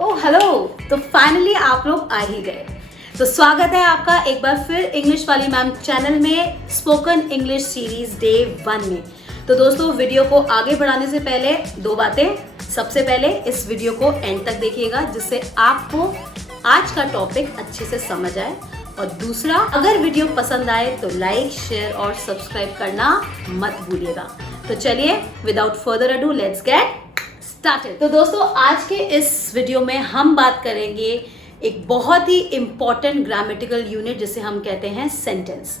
ओ hello. तो finally आप लोग आ ही गए। तो स्वागत है आपका एक बार फिर इंग्लिश वाली मैम चैनल में स्पोकन इंग्लिश सीरीज डे 1 में। तो दोस्तों वीडियो को आगे बढ़ाने से पहले दो बातें। सबसे पहले इस वीडियो को एंड तक देखिएगा जिससे आपको आज का टॉपिक अच्छे से समझ आए, और दूसरा अगर वीडियो पसंद आए तो लाइक शेयर और सब्सक्राइब करना मत भूलिएगा। तो चलिए without further ado let's get started. तो दोस्तों आज के इस वीडियो में हम बात करेंगे एक बहुत ही इंपॉर्टेंट ग्रामेटिकल यूनिट जिसे हम कहते हैं सेंटेंस।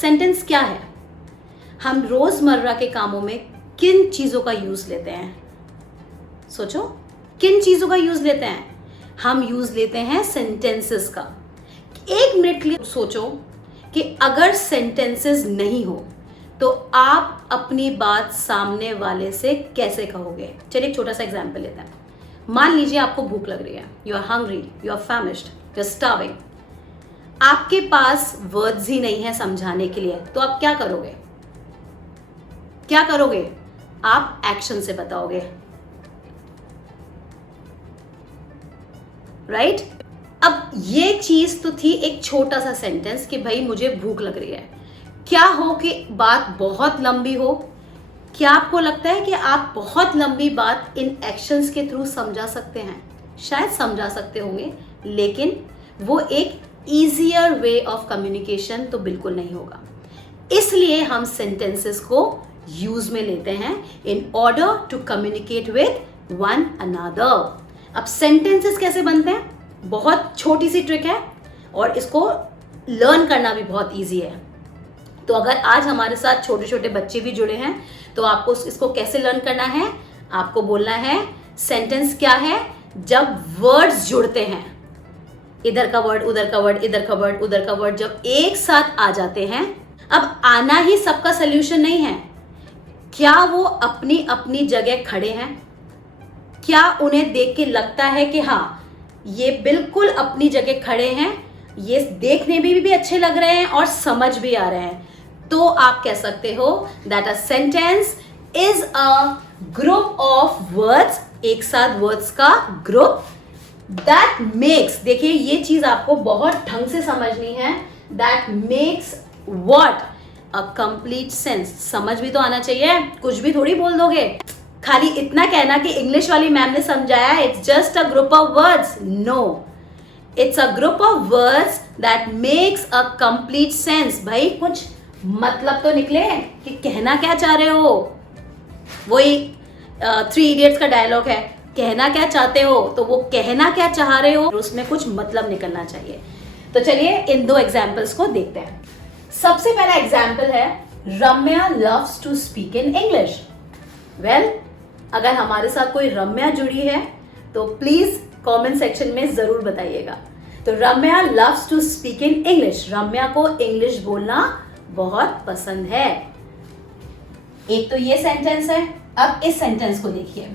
सेंटेंस क्या है? हम रोजमर्रा के कामों में किन चीजों का यूज लेते हैं? सोचो, किन चीजों का यूज लेते हैं? हम यूज लेते हैं सेंटेंसेस का। एक मिनट के लिए सोचो कि अगर सेंटेंसेस नहीं हो तो आप अपनी बात सामने वाले से कैसे कहोगे? चलिए एक छोटा सा एग्जांपल लेते हैं। मान लीजिए आपको भूख लग रही है, you are hungry, you are famished, you are starving. आपके पास वर्ड्स ही नहीं है समझाने के लिए, तो आप क्या करोगे? क्या करोगे? आप एक्शन से बताओगे, राइट? अब ये चीज तो थी एक छोटा सा सेंटेंस कि भाई मुझे भूख लग रही है। क्या हो कि बात बहुत लंबी हो? क्या आपको लगता है कि आप बहुत लंबी बात इन एक्शंस के थ्रू समझा सकते हैं? शायद समझा सकते होंगे, लेकिन वो एक ईजियर वे ऑफ कम्युनिकेशन तो बिल्कुल नहीं होगा। इसलिए हम सेंटेंसेस को यूज में लेते हैं in order to communicate with one another. अब सेंटेंसेस कैसे बनते हैं? बहुत छोटी सी ट्रिक है और इसको लर्न करना भी बहुत ईजी है। तो अगर आज हमारे साथ छोटे छोटे बच्चे भी जुड़े हैं तो आपको इसको कैसे लर्न करना है? आपको बोलना है सेंटेंस क्या है जब वर्ड्स जुड़ते हैं, इधर का वर्ड उधर का वर्ड, इधर का वर्ड उधर का वर्ड जब एक साथ आ जाते हैं। अब आना ही सबका सल्यूशन नहीं है। क्या वो अपनी अपनी जगह खड़े हैं? क्या उन्हें देख के लगता है कि हाँ ये बिल्कुल अपनी जगह खड़े हैं, ये देखने में भी अच्छे लग रहे हैं और समझ भी आ रहे हैं? तो आप कह सकते हो that a sentence is a group of words, एक साथ वर्ड्स का ग्रुप दैट मेक्स, देखिए ये चीज आपको बहुत ढंग से समझनी है, that makes what? A complete sense. समझ भी तो आना चाहिए, कुछ भी थोड़ी बोल दोगे। खाली इतना कहना कि इंग्लिश वाली मैम ने समझाया it's just a group of words, no, it's a group of words that makes a complete sense. भाई कुछ मतलब तो निकले कि कहना क्या चाह रहे हो। वही 3 इडियट्स का डायलॉग है, कहना क्या चाहते हो, तो वो कहना क्या चाह रहे हो उसमें कुछ मतलब निकलना चाहिए। तो चलिए इन दो एग्जाम्पल्स को देखते हैं। सबसे पहला एग्जाम्पल है Ramya loves to speak in English. Well, अगर हमारे साथ कोई रम्या जुड़ी है तो प्लीज कमेंट सेक्शन में जरूर बताइएगा। तो Ramya loves to speak in English, Ramya को इंग्लिश बोलना बहुत पसंद है। एक तो ये सेंटेंस है। अब इस सेंटेंस को देखिए,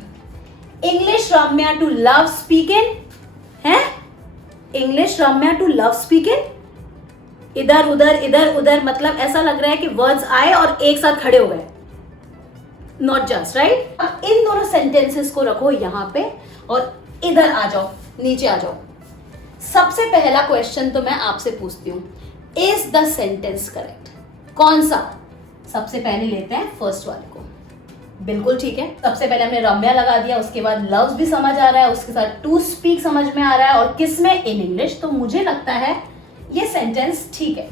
English Ramya to love speaking है। English Ramya to love speaking, इधर उधर मतलब ऐसा लग रहा है कि वर्ड्स आए और एक साथ खड़े हो गए, नॉट जस्ट, राइट? अब इन दोनों सेंटेंसेस को रखो यहां पे और इधर आ जाओ, नीचे आ जाओ। सबसे पहला क्वेश्चन तो मैं आपसे पूछती हूं, इज द सेंटेंस करेक्ट? कौन सा? सबसे पहले लेते हैं फर्स्ट वाले को। बिल्कुल ठीक है, सबसे पहले हमने रम्या लगा दिया, उसके बाद लव्स भी समझ आ रहा है, उसके साथ टू स्पीक समझ में आ रहा है, और किस में? In English. तो मुझे लगता है ये सेंटेंस ठीक है।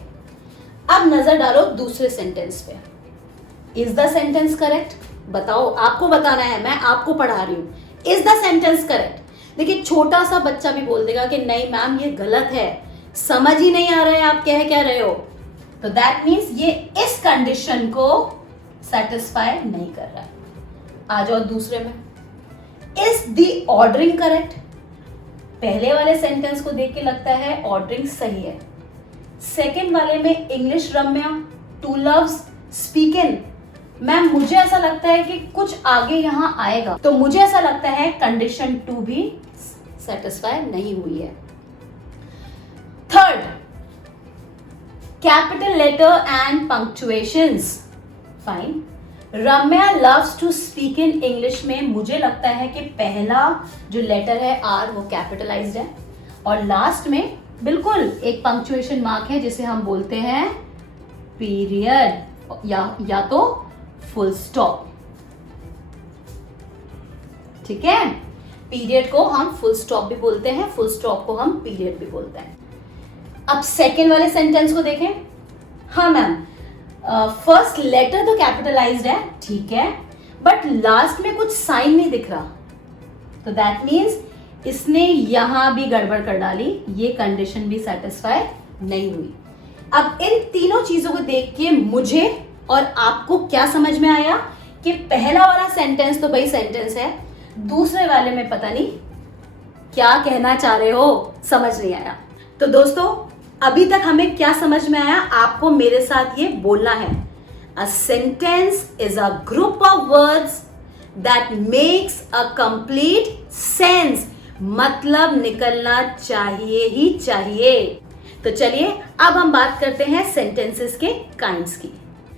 अब नजर डालो दूसरे सेंटेंस पे, इज द सेंटेंस करेक्ट? बताओ, आपको बताना है, मैं आपको पढ़ा रही हूं। Is the sentence correct? देखिए छोटा सा बच्चा भी बोल देगा कि नहीं मैम ये गलत है, समझ ही नहीं आ रहा है आप कह क्या रहे हो। तो दैट मीन्स ये इस कंडीशन को सेटिस्फाई नहीं कर रहा है। आ जाओ दूसरे में, इज द ऑर्डरिंग करेक्ट? पहले वाले सेंटेंस को देख के लगता है ऑर्डरिंग सही है। सेकेंड वाले में English Ramya too loves speaking, ma'am मुझे ऐसा लगता है कि कुछ आगे यहां आएगा, तो मुझे ऐसा लगता है कंडीशन 2 भी सेटिस्फाई नहीं हुई है। Third, capital letter and punctuations, fine. Ramya loves to speak in English में मुझे लगता है कि पहला जो लेटर है आर वो कैपिटलाइज्ड है और लास्ट में बिल्कुल एक पंक्चुएशन मार्क है जिसे हम बोलते हैं पीरियड या तो फुल स्टॉप। ठीक है, पीरियड को हम फुल स्टॉप भी बोलते हैं, फुल स्टॉप को हम पीरियड भी बोलते हैं। अब सेकेंड वाले सेंटेंस को देखें। हाँ मैम, फर्स्ट लेटर तो कैपिटलाइज्ड है, ठीक है, बट लास्ट में कुछ साइन नहीं दिख रहा, तो दैट मीन्स इसने यहां भी गड़बड़ कर डाली, ये कंडीशन भी सेटिस्फाई नहीं हुई। अब इन तीनों चीजों को देख के मुझे और आपको क्या समझ में आया कि पहला वाला सेंटेंस तो भाई सेंटेंस है, दूसरे वाले में पता नहीं क्या कहना चाह रहे हो, समझ नहीं आया। तो दोस्तों अभी तक हमें क्या समझ में आया, आपको मेरे साथ ये बोलना है, a sentence is a group of words that makes a complete sense, मतलब निकलना चाहिए ही चाहिए। तो चलिए अब हम बात करते हैं सेंटेंसेस के काइंड्स की।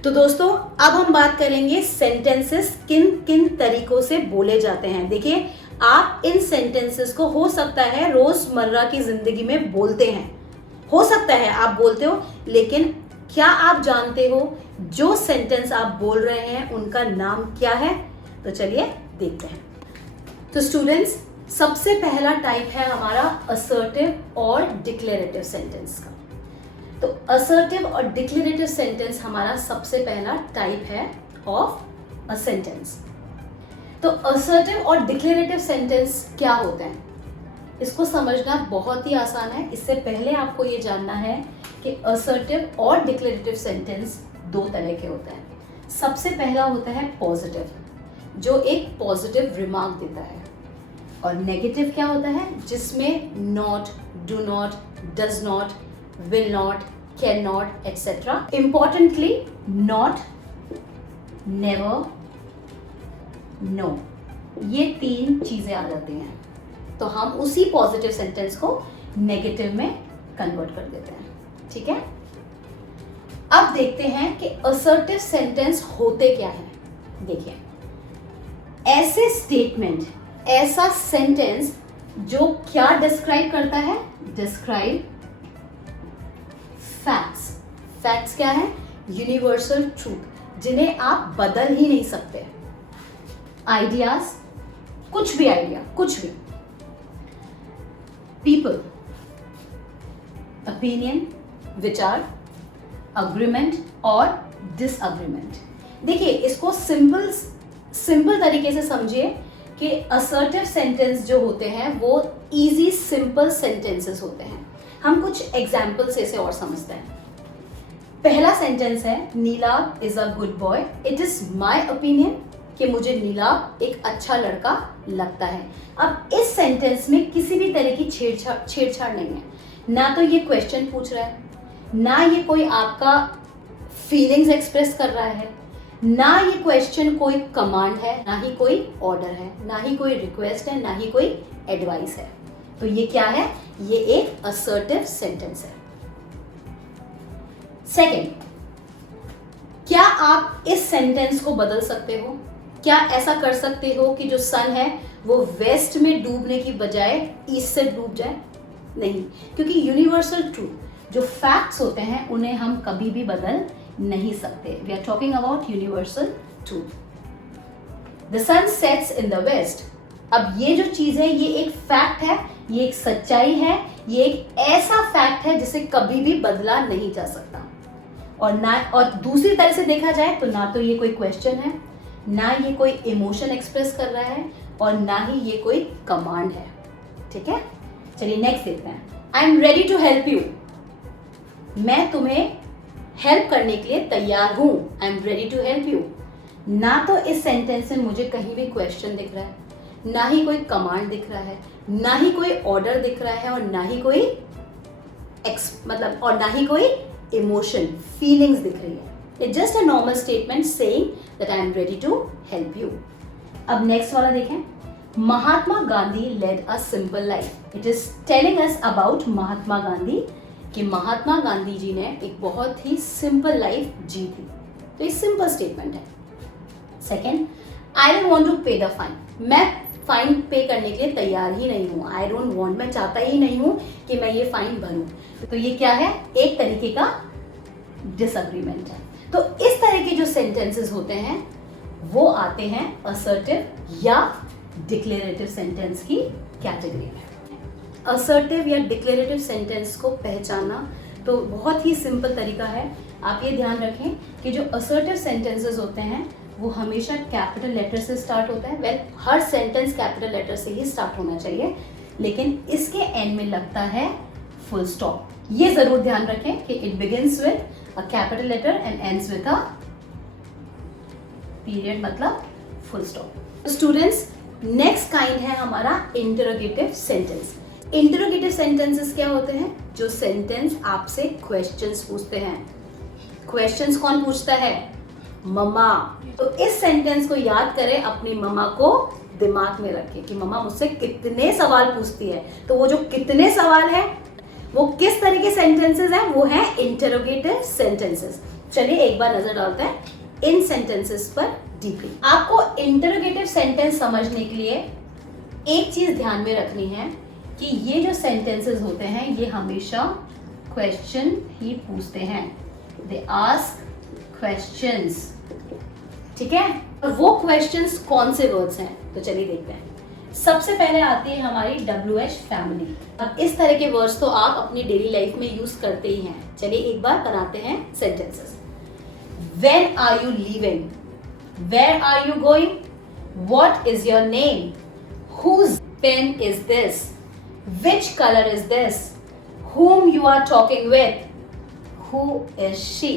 तो दोस्तों अब हम बात करेंगे सेंटेंसेस किन किन तरीकों से बोले जाते हैं। देखिए, आप इन सेंटेंसेस को हो सकता है रोजमर्रा की जिंदगी में बोलते हैं, हो सकता है आप बोलते हो, लेकिन क्या आप जानते हो जो सेंटेंस आप बोल रहे हैं उनका नाम क्या है? तो चलिए देखते हैं। तो स्टूडेंट्स, सबसे पहला टाइप है हमारा असर्टिव और डिक्लेरेटिव सेंटेंस का। तो असर्टिव और डिक्लेरेटिव सेंटेंस हमारा सबसे पहला टाइप है ऑफ अ सेंटेंस। तो असर्टिव और डिक्लेरेटिव सेंटेंस क्या होता है, इसको समझना बहुत ही आसान है। इससे पहले आपको ये जानना है कि असर्टिव और डिक्लेरेटिव सेंटेंस दो तरह के होते हैं। सबसे पहला होता है पॉजिटिव, जो एक पॉजिटिव रिमार्क देता है, और नेगेटिव क्या होता है, जिसमें not, do not, does not, will not, can not etcetera, importantly not, never, no, ये तीन चीजें आ जाती हैं। तो हम उसी पॉजिटिव सेंटेंस को नेगेटिव में कन्वर्ट कर देते हैं। ठीक है, अब देखते हैं कि असर्टिव सेंटेंस होते क्या है। देखिए, ऐसे स्टेटमेंट, ऐसा सेंटेंस जो क्या डिस्क्राइब करता है, डिस्क्राइब फैक्ट्स। फैक्ट्स क्या है, यूनिवर्सल ट्रूथ, जिन्हें आप बदल ही नहीं सकते। आइडियाज, कुछ भी आइडिया, कुछ भी। पीपल, ओपिनियन, विचार, अग्रीमेंट और डिसअग्रीमेंट। देखिए, इसको सिंपल तरीके से समझिए कि असर्टिव सेंटेंस जो होते हैं वो इजी सिंपल सेंटेंसेस होते हैं। हम कुछ एग्जाम्पल से इसे और समझते हैं। पहला सेंटेंस है, Neelabh is a good boy, it is my opinion कि मुझे नीलाभ एक अच्छा लड़का लगता है। अब इस सेंटेंस में किसी भी तरह की छेड़छाड़ नहीं है, ना तो ये क्वेश्चन पूछ रहा है, ना ये कोई आपका फीलिंग्स एक्सप्रेस कर रहा है, ना ये क्वेश्चन कोई कमांड है, ना ही कोई ऑर्डर है, ना ही कोई रिक्वेस्ट है, ना ही कोई एडवाइस है। तो ये क्या है, ये एक असर्टिव सेंटेंस है। सेकंड, क्या आप इस सेंटेंस को बदल सकते हो? क्या ऐसा कर सकते हो कि जो सन है वो वेस्ट में डूबने की बजाय ईस्ट से डूब जाए? नहीं, क्योंकि यूनिवर्सल ट्रूथ, जो फैक्ट्स होते हैं, उन्हें हम कभी भी बदल नहीं सकते। We are talking about universal truth. The sun sets in the west. अब ये जो चीज है, ये एक फैक्ट है, ये एक सच्चाई है, ये एक ऐसा फैक्ट है जिसे कभी भी बदला नहीं जा सकता। और दूसरी तरह से देखा जाए तो ना तो ये कोई क्वेश्चन है, ना ये कोई इमोशन एक्सप्रेस कर रहा है, और ना ही ये कोई कमांड है। ठीक है, चलिए नेक्स्ट देखते हैं। I am ready to help you, मैं तुम्हें हेल्प करने के लिए तैयार हूं। I am ready to help you. ना तो इस सेंटेंस में मुझे कहीं भी क्वेश्चन दिख रहा है, ना ही कोई कमांड दिख रहा है, ना ही कोई ऑर्डर दिख रहा है, और ना ही कोई और ना ही कोई इमोशन, फीलिंग्स दिख रही है। It's just a normal statement saying that I am ready to help you. अब नेक्स्ट वाला देखें, Mahatma Gandhi led a simple life. It is telling us about Mahatma Gandhi कि महात्मा गांधी जी ने एक बहुत ही सिंपल लाइफ जी थी। तो ये सिंपल स्टेटमेंट है। Second, I don't want to pay the fine, मैं फाइन पे करने के लिए तैयार ही नहीं हूँ। आई डोंट वांट, मैं चाहता ही नहीं हूँ कि मैं ये फाइन भरूं। तो ये क्या है, एक तरीके का डिसएग्रीमेंट है। तो इस तरह के जो सेंटेंसेस होते हैं वो आते हैं असर्टिव या डिक्लेरेटिव सेंटेंस की कैटेगरी में। असर्टिव या डिक्लेरेटिव सेंटेंस को पहचानना तो बहुत ही सिंपल तरीका है। आप ये ध्यान रखें कि जो असर्टिव सेंटेंसेस होते हैं वो हमेशा कैपिटल लेटर से स्टार्ट होता है। वेल, हर सेंटेंस कैपिटल लेटर से ही स्टार्ट होना चाहिए, लेकिन इसके एंड में लगता है फुल स्टॉप। ये जरूर ध्यान रखें कि it begins with a capital letter and ends with a period, मतलब full stop. Students, next kind है हमारा इंटरोगेटिव सेंटेंस। इंटरोगेटिव सेंटेंसेस क्या होते हैं? जो सेंटेंस आपसे क्वेश्चंस पूछते हैं। क्वेश्चंस कौन पूछता है? मम्मा। तो इस सेंटेंस को याद करें, अपनी मम्मा को दिमाग में रखें कि मम्मा मुझसे कितने सवाल पूछती है। तो वो जो कितने सवाल है वो किस तरह के सेंटेंसेस हैं? वो है इंटरोगेटिव सेंटेंसेस। चलिए एक बार नजर डालते हैं इन सेंटेंसेस पर डीपली। आपको इंटरोगेटिव सेंटेंस समझने के लिए एक चीज ध्यान में रखनी है कि ये जो सेंटेंसेस होते हैं ये हमेशा क्वेश्चन ही पूछते हैं। दे आस्क क्वेश्चंस, ठीक है? और वो क्वेश्चंस कौन से वर्ड्स हैं? तो चलिए देखते हैं। सबसे पहले आती है हमारी WH फैमिली। अब इस तरह के वर्ड्स तो आप अपनी डेली लाइफ में यूज करते ही हैं। चलिए एक बार बनाते हैं sentences. When are you leaving? Where are you going? What is your name? Whose pen is this? Which color is this? Whom you are talking with? Who is she?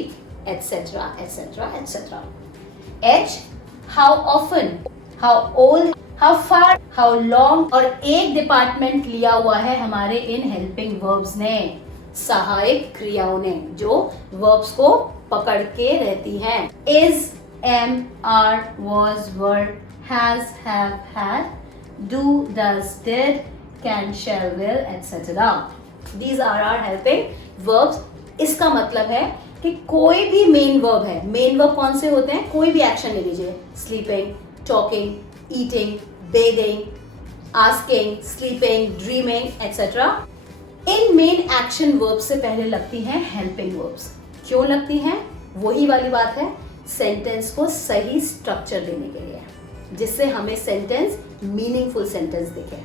Etc. etc. etc. H, how often? How old? How far? How long? और एक department लिया हुआ है हमारे in helping verbs ने, सहायक क्रियाओं ने, जो वर्ब्स को पकड़ के रहती हैं। Is, am, are, was, were, has, have, had, do, does, did, can, shall, will, etc. These are our helping verbs. इसका मतलब है कि कोई भी मेन वर्ब है। मेन वर्ब कौन से होते हैं? कोई भी एक्शन ले लीजिए, sleeping, talking, eating, bathing, asking, sleeping, dreaming etcetera. इन मेन एक्शन वर्ब से पहले लगती हैं हेल्पिंग वर्ब्स। क्यों लगती हैं? वही वाली बात है, सेंटेंस को सही स्ट्रक्चर देने के लिए, जिससे हमें सेंटेंस मीनिंगफुल सेंटेंस दिखे।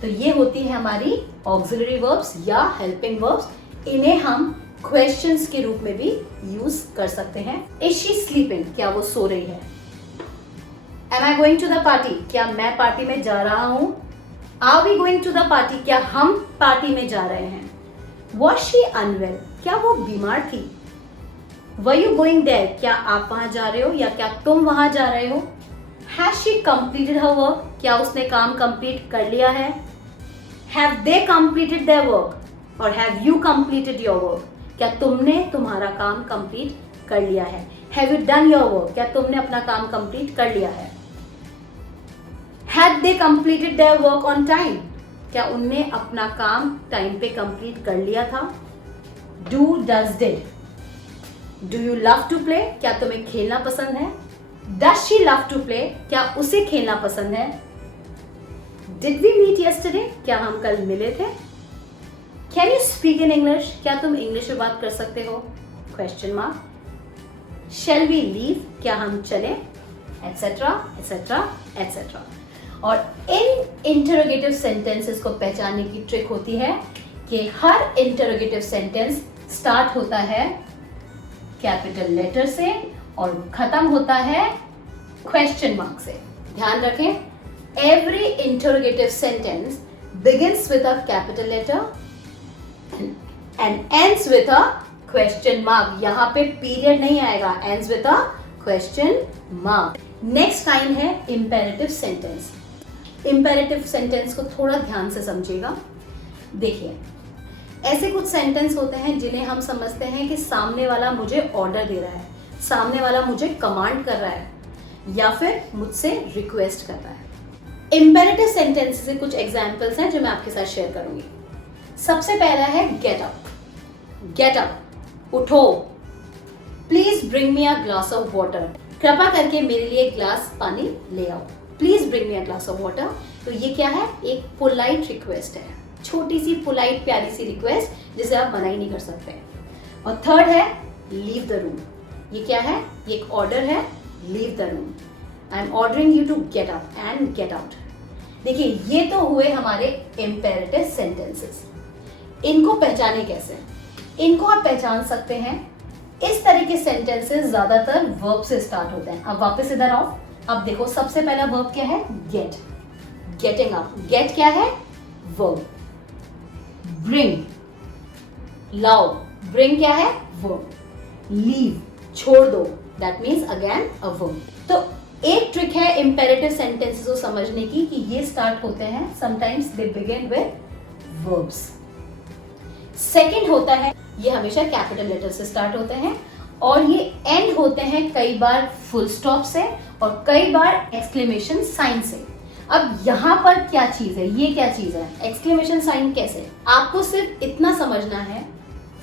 तो ये होती है हमारी ऑक्सिलरी वर्ब्स या हेल्पिंग वर्ब्स। इन्हें हम क्वेश्चंस के रूप में भी यूज कर सकते हैं। Is she sleeping? क्या वो सो रही है? Am I going to the party? क्या मैं पार्टी में जा रहा हूं? Are we going to the party? क्या हम पार्टी में जा रहे हैं? Was she unwell? क्या वो बीमार थी? Were you going there? क्या आप वहां जा रहे हो या क्या तुम वहां जा रहे हो? Has she completed her work? क्या उसने काम कंप्लीट कर लिया है? Have they completed their work और have you completed your work? क्या तुमने तुम्हारा काम कंप्लीट कर लिया है? Have you done your work? क्या तुमने अपना काम कंप्लीट कर लिया है? Had they completed their work on time? क्या उनने अपना काम टाइम पे कंप्लीट कर लिया था? Do, does, did. Do you love to play? क्या तुम्हें खेलना पसंद है? Does she love to play? क्या उसे खेलना पसंद है? Did we meet yesterday? क्या हम कल मिले थे? Can you speak in English? क्या तुम इंग्लिश में बात कर सकते हो? Question mark. Shall we leave? क्या हम चले? Etcetera etcetera etcetera. और इन इंटरोगेटिव सेंटेंसेस को पहचानने की ट्रिक होती है कि हर इंटरोगेटिव सेंटेंस स्टार्ट होता है कैपिटल लेटर से और खत्म होता है क्वेश्चन मार्क से। ध्यान रखें, every interrogative sentence begins with a capital letter and ends with a question mark. यहां पे पीरियड नहीं आएगा, ends with a question mark. Next kind है इंपेरेटिव सेंटेंस। इंपेरेटिव सेंटेंस को थोड़ा ध्यान से समझिएगा। देखिए, ऐसे कुछ सेंटेंस होते हैं जिन्हें हम समझते हैं कि सामने वाला मुझे ऑर्डर दे रहा है, सामने वाला मुझे कमांड कर रहा है या फिर मुझसे रिक्वेस्ट कर रहा है। इंपेरेटिव सेंटेंस से कुछ एग्जांपल्स हैं जो मैं आपके साथ शेयर करूंगी। सबसे पहला है गेट अप। गेट अप, उठो। Please bring me a glass of water. कृपा करके मेरे लिए एक ग्लास पानी ले आओ, please bring me a glass of water. तो ये क्या है, एक पोलाइट रिक्वेस्ट है, छोटी सी पोलाइट प्यारी सी रिक्वेस्ट जिसे आप मना ही नहीं कर सकते। और थर्ड है लीव द रूम। ये क्या है, ये एक ऑर्डर है, leave the room, I am ordering you to get up and get out. देखिए ये तो हुए हमारे इम्पेरेटिव सेंटेंसेस। इनको पहचाने कैसे, इनको आप पहचान सकते हैं, इस तरह के सेंटेंसेस ज्यादातर वर्ब से स्टार्ट होते हैं। अब वापस इधर आओ, अब देखो सबसे पहला वर्ब क्या है, गेट, गेटिंग अप। गेट क्या है, वर्ब। ब्रिंग, लाओ, ब्रिंग क्या है, वर्ब। लीव, छोड़ दो, that means again a verb. तो एक ट्रिक है इंपेरेटिव सेंटेंसेस को समझने की कि ये स्टार्ट होते हैं, sometimes they begin with verbs. Second होता है ये हमेशा कैपिटल लेटर से स्टार्ट होते हैं और ये एंड होते हैं कई बार फुल स्टॉप से और कई बार एक्सक्लेमेशन साइन से। अब यहाँ पर क्या चीज है, ये क्या चीज है, एक्सक्लेमेशन साइन कैसे, आपको सिर्फ इतना समझना है।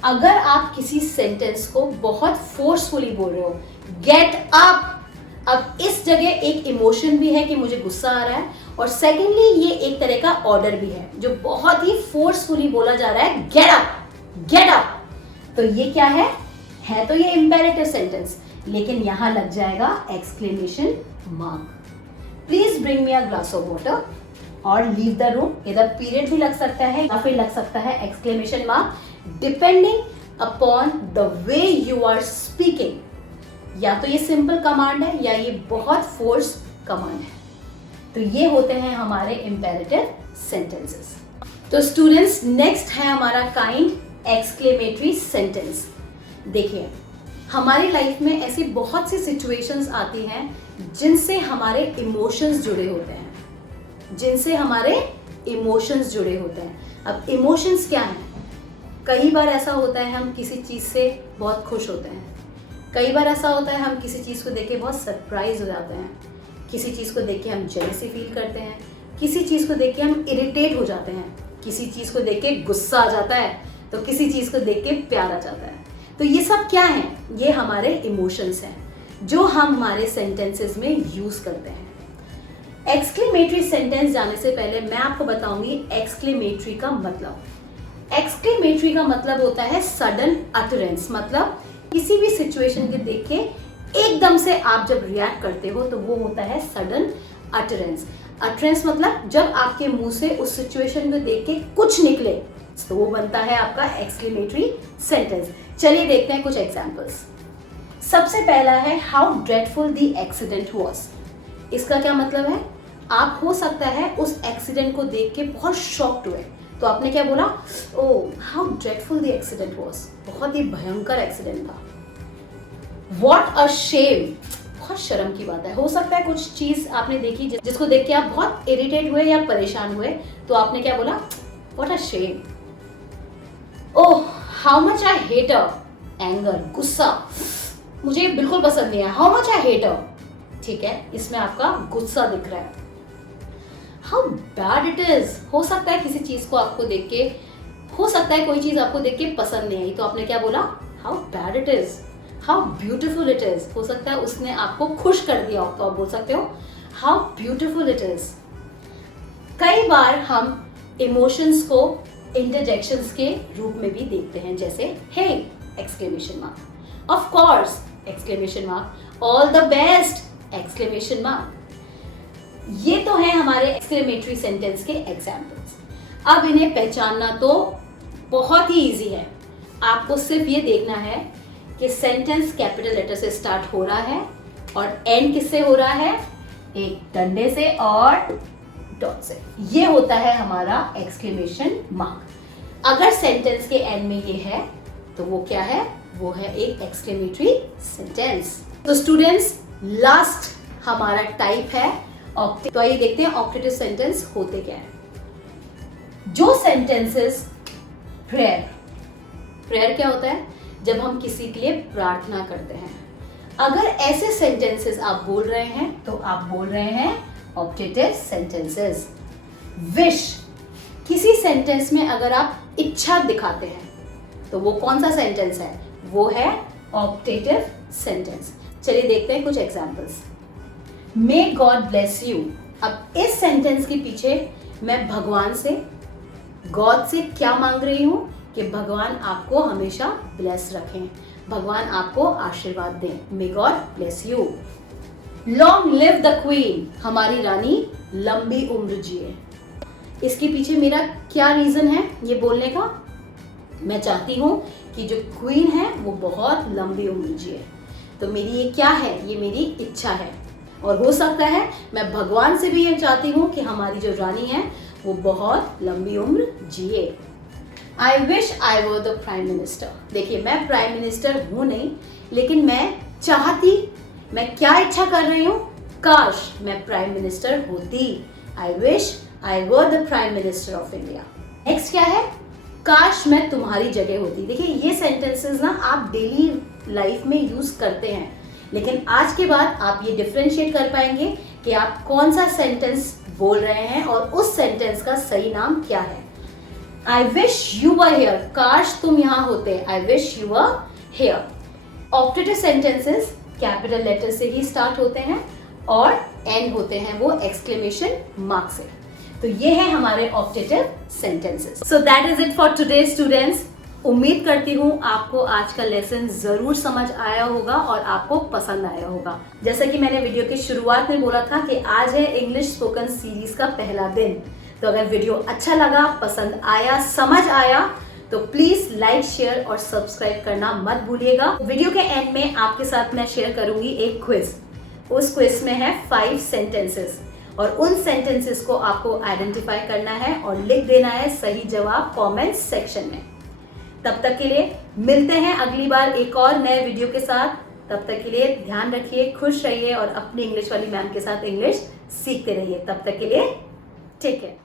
अगर आप किसी सेंटेंस को बहुत फोर्सफुली बोल रहे हो, गेट अप, अब इस जगह एक इमोशन भी है कि मुझे गुस्सा आ रहा है, और सेकेंडली ये एक तरह का ऑर्डर भी है जो बहुत ही फोर्सफुली बोला जा रहा है, गेट अप, गेट अप। तो ये क्या है तो ये इंपेरेटिव सेंटेंस, लेकिन यहां लग जाएगा exclamation mark. Please bring me a glass of water और लीव द रूम। इधर पीरियड भी लग सकता है या फिर लग सकता है exclamation mark, depending upon the way you are speaking. या तो ये सिंपल कमांड है या ये बहुत फोर्स कमांड है। तो ये होते हैं हमारे इंपेरेटिव सेंटेंसेस। तो स्टूडेंट्स नेक्स्ट है हमारा काइंड एक्सक्लेमेटरी सेंटेंस। देखिए हमारी लाइफ में ऐसी बहुत सी सिचुएशंस आती हैं जिनसे हमारे इमोशंस जुड़े होते हैं, जिनसे हमारे इमोशंस जुड़े होते हैं। अब इमोशंस क्या हैं, कई बार ऐसा होता है हम किसी चीज़ से बहुत खुश होते हैं, कई बार ऐसा होता है हम किसी चीज़ को देख के बहुत सरप्राइज हो जाते हैं, किसी चीज़ को देख के हम जेलसी फील करते हैं, किसी चीज़ को देख के हम इरिटेट हो जाते हैं, किसी चीज़ को देख के गुस्सा आ जाता है, तो किसी चीज़ को देख के प्यार आ जाता है। तो ये सब क्या है, ये हमारे इमोशंस हैं जो हम हमारे सेंटेंसेस में यूज़ करते हैं। एक्सक्लेमेटरी सेंटेंस जाने से पहले मैं आपको बताऊंगी एक्सक्लेमेटरी का मतलब। एक्सक्लेमेटरी का मतलब होता है सडन अटरेंस, मतलब किसी भी सिचुएशन के देख के एकदम से आप जब रिएक्ट करते हो तो वो होता है सडन अटरेंस। अटरेंस मतलब जब आपके मुंह से उस सिचुएशन को देख के कुछ निकले तो वो बनता है आपका एक्सक्लेमेटरी सेंटेंस। चलिए देखते हैं कुछ एग्जांपल्स। सबसे पहला है how dreadful the accident was. इसका क्या मतलब है, आप हो सकता है उस एक्सीडेंट को देख के बहुत शॉक्ड हुए, तो आपने क्या बोला, oh how dreadful the accident was, बहुत ही भयंकर एक्सीडेंट था। व्हाट अ शेम, बहुत शर्म की बात है। हो सकता है कुछ चीज आपने देखी जिसको देख के आप बहुत इरिटेट हुए या परेशान हुए, तो आपने क्या बोला, what a shame. Oh how much I hate a, anger, गुस्सा, मुझे बिल्कुल पसंद नहीं है, हाउ मच आई हेट अ, ठीक है, इसमें आपका गुस्सा दिख रहा है। हाउ बैड इट इज, हो सकता है किसी चीज को आपको देख के, हो सकता है कोई चीज आपको देख के पसंद नहीं आई, तो आपने क्या बोला, how bad it is. How beautiful it is, हो सकता है उसने आपको खुश कर दिया हो, तो आप बोल सकते हो हाउ ब्यूटिफुल इट इज। कई बार हम इमोशंस को इंटरजेक्शंस के रूप में भी देखते हैं, जैसे hey exclamation mark, of course exclamation mark, all the best exclamation mark. ये तो है हमारे एक्सक्लेमेटरी सेंटेंस के एग्जाम्पल्स। अब इन्हें पहचानना तो बहुत ही इजी है, आपको सिर्फ ये देखना है कि सेंटेंस कैपिटल लेटर से स्टार्ट हो रहा है और एंड किससे हो रहा है, एक डंडे से और डॉट से। ये होता है हमारा एक्सक्लेमेशन मार्क। अगर सेंटेंस के एंड में ये है तो वो क्या है, वो है एक एक्सक्लेमेटरी सेंटेंस। तो स्टूडेंट्स लास्ट हमारा टाइप है ऑक्टेटिव। तो आइए देखते हैं ऑक्टेटिव सेंटेंस होते क्या है। जो सेंटेंसेस प्रेयर, प्रेयर क्या होता है, जब हम किसी के लिए प्रार्थना करते हैं। अगर ऐसे सेंटेंसेस आप बोल रहे हैं तो आप बोल रहे हैं ऑक्टेटिव सेंटेंसेस। विश, किसी सेंटेंस में अगर आप इच्छा दिखाते हैं तो वो कौन सा सेंटेंस है, वो है ऑक्टेटिव सेंटेंस। चलिए देखते हैं कुछ examples. May God bless you. अब इस सेंटेंस के पीछे मैं भगवान से, गॉड से क्या मांग रही हूं कि भगवान आपको हमेशा ब्लेस रखें, भगवान आपको आशीर्वाद दें। May God bless you. Long live the queen. हमारी रानी लंबी उम्र जिए। इसके पीछे मेरा क्या रीजन है ये बोलने का? मैं चाहती हूं कि जो क्वीन है वो बहुत लंबी उम्र जिए। तो मेरी ये क्या है? ये मेरी इच्छा है। और हो सकता है मैं भगवान से भी ये चाहती हूँ कि हमारी जो रानी है वो बहुत लंबी उम्र जिए। I wish I were the prime minister. देखिए, मैं प्राइम मिनिस्टर हूँ नहीं, लेकिन मैं क्या इच्छा कर रही हूँ? काश मैं प्राइम मिनिस्टर होती। I wish I were the prime minister of India. Next क्या है? काश मैं तुम्हारी जगह होती। देखिए, ये सेंटेंसेस ना आप डेली लाइफ में यूज करते हैं, लेकिन आज के बाद आप ये डिफरेंशिएट कर पाएंगे कि आप कौन सा सेंटेंस बोल रहे हैं और उस सेंटेंस का सही नाम क्या है। I wish you were here. काश तुम यहां होते। I wish you were here. Optative sentences capital letter से ही स्टार्ट होते हैं और एंड होते हैं वो एक्सक्लेमेशन मार्क से। तो ये है हमारे optative sentences. So that is it for today students. उम्मीद करती हूँ आपको आज का लेसन जरूर समझ आया होगा और आपको पसंद आया होगा। जैसा कि मैंने वीडियो की शुरुआत में बोला था कि आज है इंग्लिश स्पोकन सीरीज का पहला दिन। तो अगर वीडियो अच्छा लगा, पसंद आया, समझ आया तो प्लीज लाइक, शेयर और सब्सक्राइब करना मत भूलिएगा। वीडियो के एंड में आपके साथ मैं शेयर करूंगी एक क्विज। उस क्विज में है 5 सेंटेंसेस और उन सेंटेंसेस को आपको आइडेंटिफाई करना है और लिख देना है सही जवाब कमेंट सेक्शन में। तब तक के लिए मिलते हैं अगली बार एक और नए वीडियो के साथ। तब तक के लिए ध्यान रखिए, खुश रहिए और अपनी इंग्लिश वाली मैम के साथ इंग्लिश सीखते रहिए। तब तक के लिए टेक केयर।